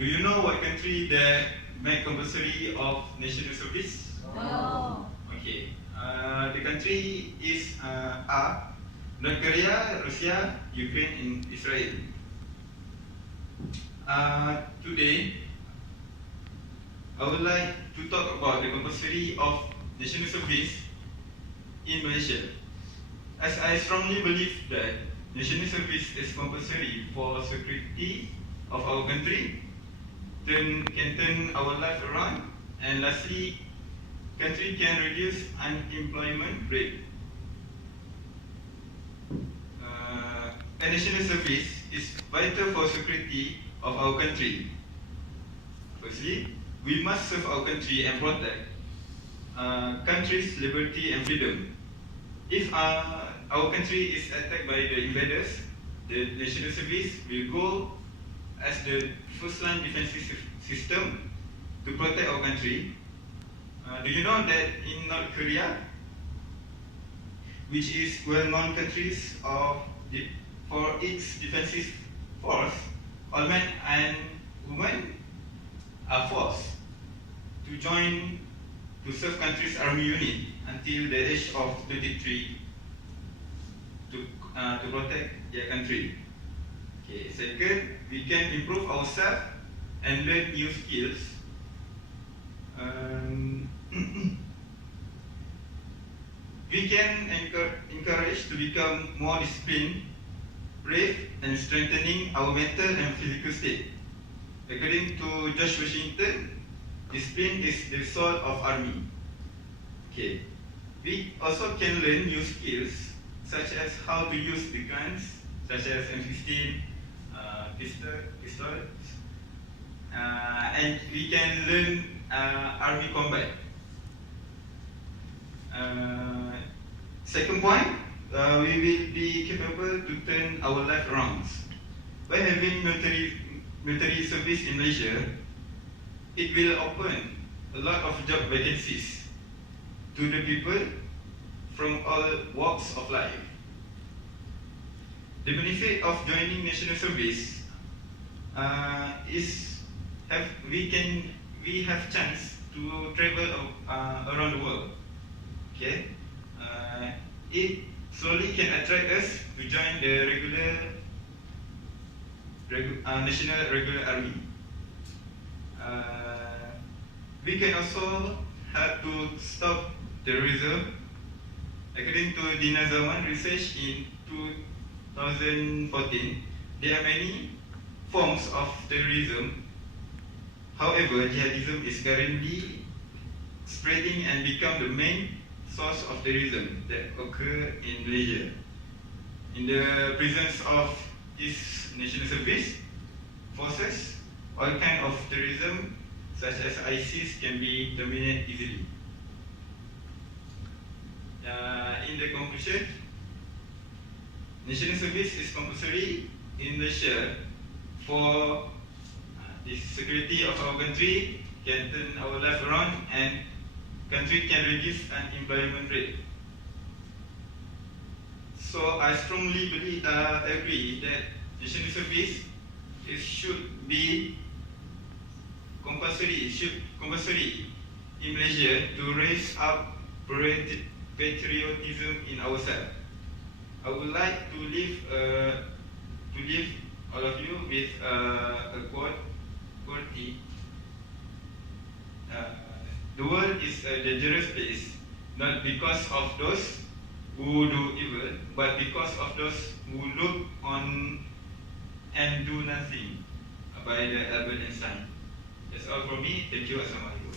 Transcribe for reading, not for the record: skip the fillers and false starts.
Do you know what country that make compulsory of national service? No. Okay. The country is North Korea, Russia, Ukraine, and Israel. Today, I would like to talk about the compulsory of national service in Malaysia. As I strongly believe that national service is compulsory for security of our country, can turn our life around, and lastly, country can reduce unemployment rate. A national service is vital for security of our country. Firstly, we must serve our country and protect country's liberty and freedom. If our country is attacked by the invaders, the national service will go as the first line defensive system to protect our country. Do you know that in North Korea, which is well-known countries for its defensive force, all men and women are forced to join to serve country's army unit until the age of 23 to protect their country. Okay. Second, we can improve ourselves and learn new skills. We can encourage to become more disciplined, brave, and strengthening our mental and physical state. According to George Washington, discipline is the soul of army. Okay. We also can learn new skills such as how to use the guns, such as M16, pistols, and we can learn army combat. Second point, we will be capable to turn our life around. By having military service in Malaysia, it will open a lot of job vacancies to the people from all walks of life. The benefit of joining national service is we have chance to travel around the world. Okay, it slowly can attract us to join the national regular army. We can also help to stop terrorism. According to Dina Zaman research in 2014, there are many forms of terrorism. However, jihadism is currently spreading and become the main source of terrorism that occur in Malaysia. In the presence of this national service forces, all kinds of terrorism such as ISIS can be terminated easily. In the conclusion, national service is compulsory in Malaysia for the security of our country, can turn our life around, and country can reduce unemployment rate. So I strongly agree that national service should be compulsory in Malaysia to raise up patriotism in ourselves. I would like to leave all of you with a quote. The world is a dangerous place, not because of those who do evil, but because of those who look on and do nothing. By the Albert Einstein. That's all from me. Thank you. Assalamualaikum.